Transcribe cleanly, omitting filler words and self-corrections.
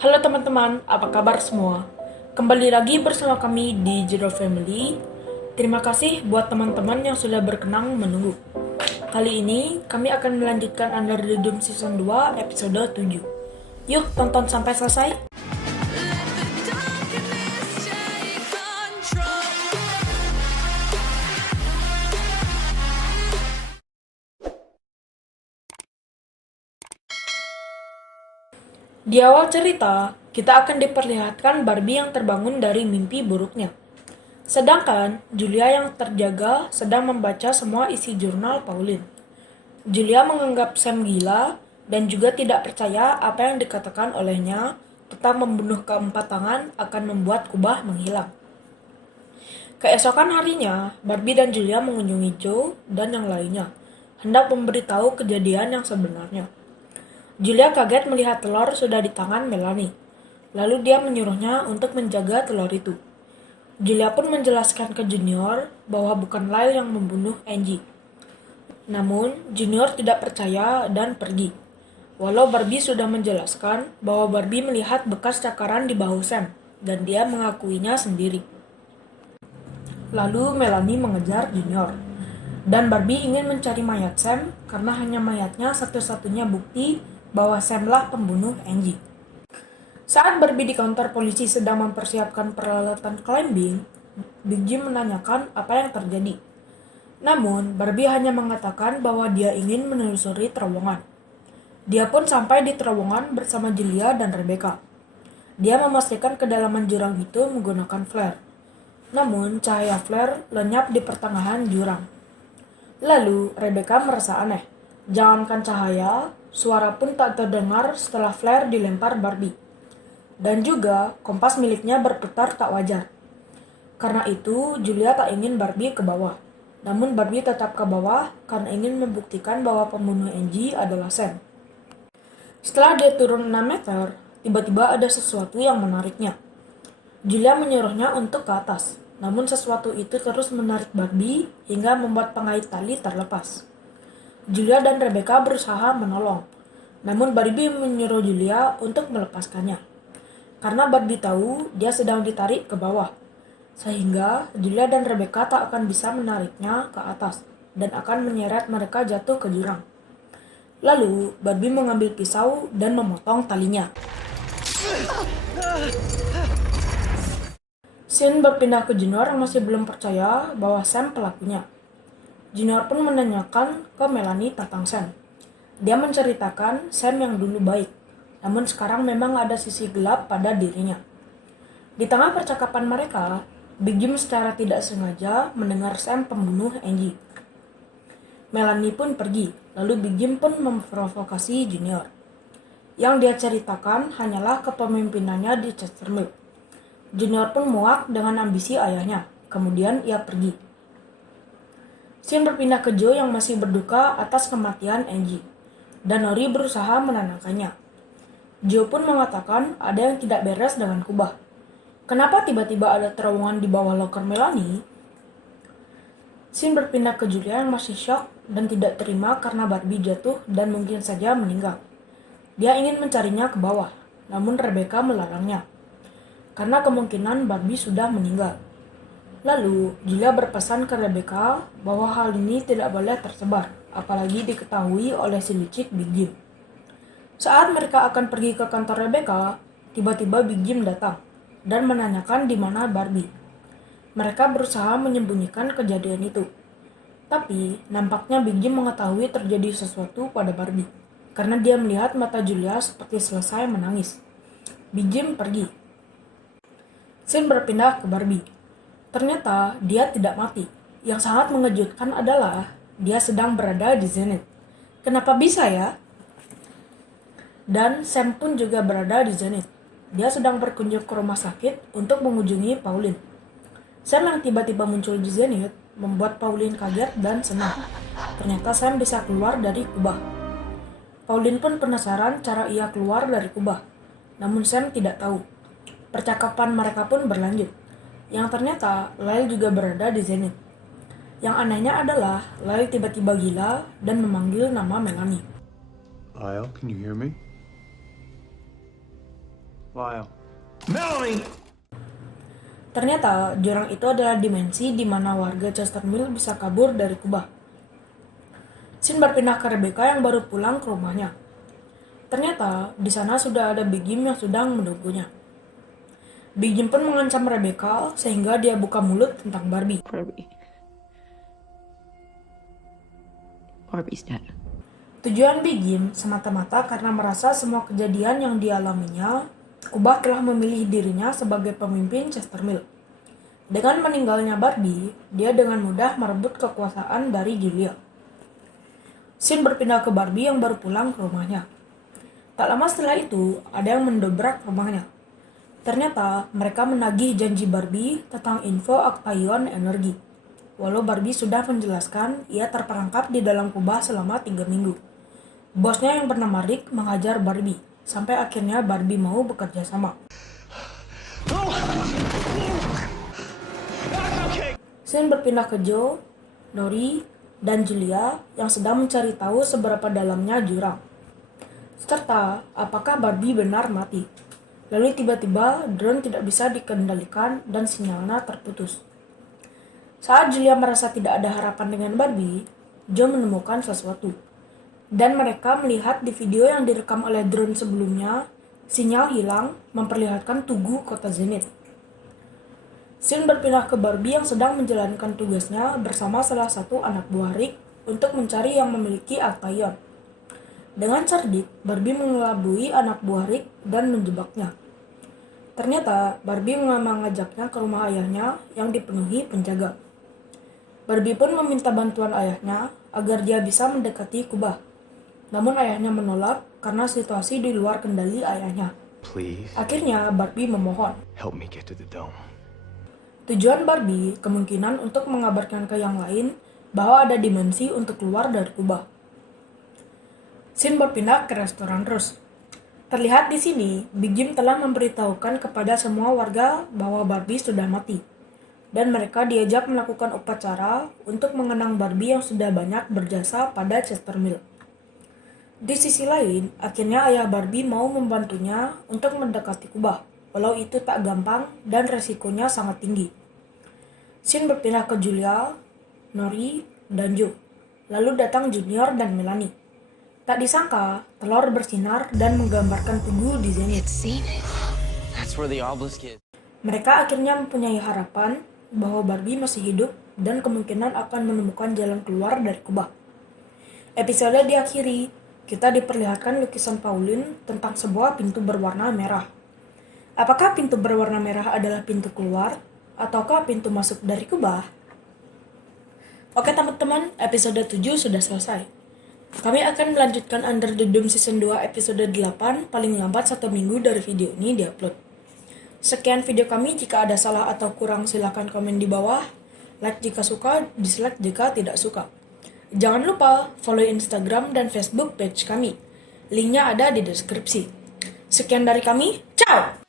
Halo teman-teman, apa kabar semua? Kembali lagi bersama kami di Jero Family. Terima kasih buat teman-teman yang sudah berkenan menunggu. Kali ini kami akan melanjutkan Under the Dome Season 2 episode 7. Yuk tonton sampai selesai. Di awal cerita, kita akan diperlihatkan Barbie yang terbangun dari mimpi buruknya. Sedangkan Julia yang terjaga sedang membaca semua isi jurnal Pauline. Julia menganggap Sam gila dan juga tidak percaya apa yang dikatakan olehnya tentang membunuh keempat tangan akan membuat kubah menghilang. Keesokan harinya, Barbie dan Julia mengunjungi Joe dan yang lainnya, hendak memberitahu kejadian yang sebenarnya. Julia kaget melihat telur sudah di tangan Melanie. Lalu dia menyuruhnya untuk menjaga telur itu. Julia pun menjelaskan ke Junior bahwa bukan Lyle yang membunuh Angie. Namun, Junior tidak percaya dan pergi. Walau Barbie sudah menjelaskan bahwa Barbie melihat bekas cakaran di bahu Sam, dan dia mengakuinya sendiri. Lalu Melanie mengejar Junior. Dan Barbie ingin mencari mayat Sam karena hanya mayatnya satu-satunya bukti bahwa Sam-lah pembunuh Angie. Saat Barbie di kantor polisi sedang mempersiapkan peralatan climbing, Big Jim menanyakan apa yang terjadi. Namun, Barbie hanya mengatakan bahwa dia ingin menelusuri terowongan. Dia pun sampai di terowongan bersama Julia dan Rebecca. Dia memastikan kedalaman jurang itu menggunakan flare. Namun, cahaya flare lenyap di pertengahan jurang. Lalu, Rebecca merasa aneh. Jangankan cahaya, suara pun tak terdengar setelah flare dilempar Barbie. Dan juga, kompas miliknya berputar tak wajar. Karena itu, Julia tak ingin Barbie ke bawah. Namun Barbie tetap ke bawah karena ingin membuktikan bahwa pembunuh Angie adalah Sam. Setelah dia turun 6 meter, tiba-tiba ada sesuatu yang menariknya. Julia menyuruhnya untuk ke atas, namun sesuatu itu terus menarik Barbie hingga membuat pengait tali terlepas. Julia dan Rebecca berusaha menolong, namun Barbie menyuruh Julia untuk melepaskannya. Karena Barbie tahu dia sedang ditarik ke bawah, sehingga Julia dan Rebecca tak akan bisa menariknya ke atas dan akan menyeret mereka jatuh ke jurang. Lalu Barbie mengambil pisau dan memotong talinya. Scene berpindah ke Junior yang masih belum percaya bahwa Sam pelakunya. Junior pun menanyakan ke Melanie tentang Sam. Dia menceritakan Sam yang dulu baik, namun sekarang memang ada sisi gelap pada dirinya. Di tengah percakapan mereka, Big Jim secara tidak sengaja mendengar Sam pembunuh Angie. Melanie pun pergi, lalu Big Jim pun memprovokasi Junior. Yang dia ceritakan hanyalah kepemimpinannya di Chesterfield. Junior pun muak dengan ambisi ayahnya, kemudian ia pergi. Scene berpindah ke Joe yang masih berduka atas kematian Angie, dan Nori berusaha menenangkannya. Joe pun mengatakan ada yang tidak beres dengan kubah. Kenapa tiba-tiba ada terowongan di bawah loker Melanie? Scene berpindah ke Julia yang masih shock dan tidak terima karena Barbie jatuh dan mungkin saja meninggal. Dia ingin mencarinya ke bawah, namun Rebecca melarangnya, karena kemungkinan Barbie sudah meninggal. Lalu, Julia berpesan ke Rebecca bahwa hal ini tidak boleh tersebar, apalagi diketahui oleh si licik Big Jim. Saat mereka akan pergi ke kantor Rebecca, tiba-tiba Big Jim datang dan menanyakan di mana Barbie. Mereka berusaha menyembunyikan kejadian itu. Tapi, nampaknya Big Jim mengetahui terjadi sesuatu pada Barbie, karena dia melihat mata Julia seperti selesai menangis. Big Jim pergi. Scene berpindah ke Barbie. Ternyata dia tidak mati. Yang sangat mengejutkan adalah dia sedang berada di Zenith. Kenapa bisa ya? Dan Sam pun juga berada di Zenith. Dia sedang berkunjung ke rumah sakit untuk mengunjungi Pauline. Sam yang tiba-tiba muncul di Zenith membuat Pauline kaget dan senang. Ternyata Sam bisa keluar dari kubah. Pauline pun penasaran cara ia keluar dari kubah. Namun Sam tidak tahu. Percakapan mereka pun berlanjut. Yang ternyata Lyle juga berada di Zenith. Yang anehnya adalah Lyle tiba-tiba gila dan memanggil nama Melanie. Lyle, can you hear me? Lyle. Melanie! Ternyata jurang itu adalah dimensi di mana warga Chestermill bisa kabur dari kubah. Sin berpindah ke Rebecca yang baru pulang ke rumahnya. Ternyata di sana sudah ada Big Jim yang sedang menunggunya. Big Jim pun mengancam Rebecca sehingga dia buka mulut tentang Barbie. Barbie's dead. Tujuan Big Jim semata-mata karena merasa semua kejadian yang dialaminya, kubah telah memilih dirinya sebagai pemimpin Chestermill. Dengan meninggalnya Barbie, dia dengan mudah merebut kekuasaan dari Julia. Sin berpindah ke Barbie yang baru pulang ke rumahnya. Tak lama setelah itu, ada yang mendobrak rumahnya. Ternyata mereka menagih janji Barbie tentang info Actaeon Energi. Walau Barbie sudah menjelaskan ia terperangkap di dalam kubah selama 3 minggu. Bosnya yang bernama Rick menghajar Barbie, sampai akhirnya Barbie mau bekerja sama. Sin berpindah ke Joe, Nori, dan Julia yang sedang mencari tahu seberapa dalamnya jurang. Serta apakah Barbie benar mati. Lalu tiba-tiba drone tidak bisa dikendalikan dan sinyalnya terputus. Saat Julia merasa tidak ada harapan dengan Barbie, Joe menemukan sesuatu. Dan mereka melihat di video yang direkam oleh drone sebelumnya, sinyal hilang memperlihatkan tugu kota Zenith. Sin berpindah ke Barbie yang sedang menjalankan tugasnya bersama salah satu anak buah Rick untuk mencari yang memiliki Actaeon. Dengan cerdik, Barbie mengelabui anak buah Rick dan menjebaknya. Ternyata Barbie mengajaknya ke rumah ayahnya yang dipenuhi penjaga. Barbie pun meminta bantuan ayahnya agar dia bisa mendekati kubah. Namun ayahnya menolak karena situasi di luar kendali ayahnya. Please, Akhirnya Barbie memohon. help me get to the dome. Tujuan Barbie kemungkinan untuk mengabarkan ke yang lain bahwa ada dimensi untuk keluar dari kubah. Sin berpindah ke restoran Rose. Terlihat di sini, Big Jim telah memberitahukan kepada semua warga bahwa Barbie sudah mati. Dan mereka diajak melakukan upacara untuk mengenang Barbie yang sudah banyak berjasa pada Chestermill. Di sisi lain, akhirnya ayah Barbie mau membantunya untuk mendekati kubah, walau itu tak gampang dan resikonya sangat tinggi. Sin berpindah ke Julia, Nori, dan Joe. Lalu datang Junior dan Melanie. Tak disangka, telur bersinar dan menggambarkan tugu di Zenith. That's where the obelisk is. Mereka akhirnya mempunyai harapan bahwa Barbie masih hidup dan kemungkinan akan menemukan jalan keluar dari kubah. Episode diakhiri, kita diperlihatkan lukisan Pauline tentang sebuah pintu berwarna merah. Apakah pintu berwarna merah adalah pintu keluar, ataukah pintu masuk dari kubah? Oke teman-teman, episode 7 sudah selesai. Kami akan melanjutkan Under the Dome Season 2 episode 8 paling lambat 1 minggu dari video ini diupload. Sekian video kami, jika ada salah atau kurang silakan komen di bawah. Like jika suka, dislike jika tidak suka. Jangan lupa follow Instagram dan Facebook page kami. Linknya ada di deskripsi. Sekian dari kami, ciao!